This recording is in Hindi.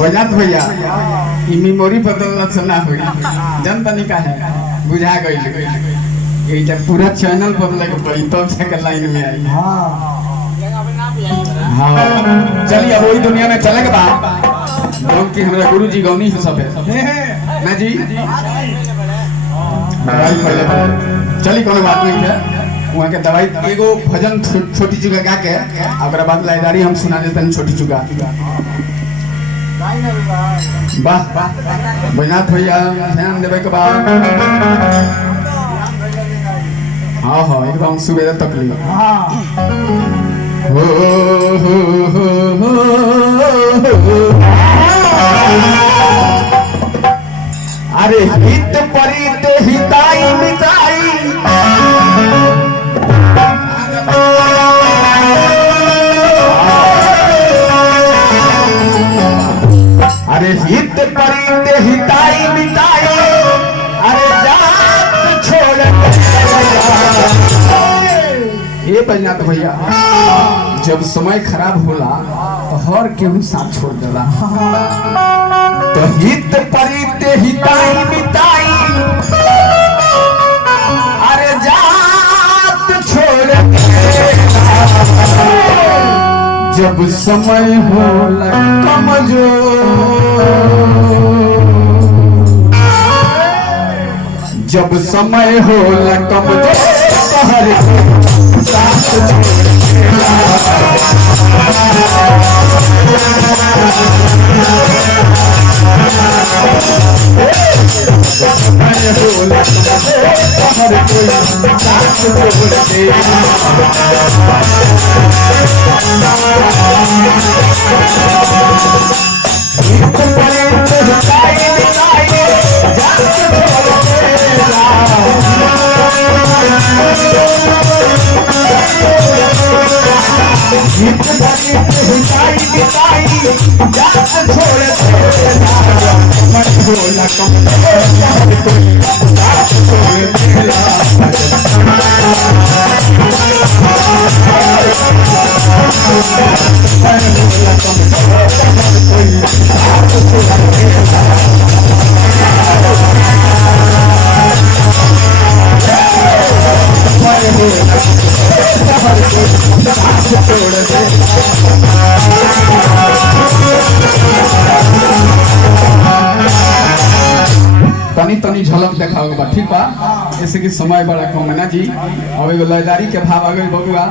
बजात भैया मेमोरी बदल ना हुई जन तनिका है बुझा गई जब पूरा चैनल बदले के पड़ी तब जाकर लाइन में आई। हाँ चलिए अब वही दुनिया में चले के बाद कि हमारे गुरु जी गौनी है सब है ना जी चली कोनो बात नहीं है वहाँ के दवाई एगो भजन छोटी चुका गा के अगर बाद लाइदारी हम सुना देते हैं छोटी चुका वाह बैनाथ भैया ध्यान देवे के बाद हाँ हाँ एकदम सुबह तकलीफ अरे हित परित हिताई मिताई अरे हित परित हिताई मिताई अरे जात छोड़ ये बजात भैया जब समय खराब होला तो हर केहू साथ छोड़ देला तो हित परित हिताई मिताई अरे जात छोड़ जब समय होला कमजोर जब समय होला कमजोर हर साथ हर कोई साथ छोड़ दे तनी तनी झलक देखाओगे ठीक बा जैसे कि समय बड़ा कम है ना जी अब एगो लयदारी के भाव आ गई बबुआ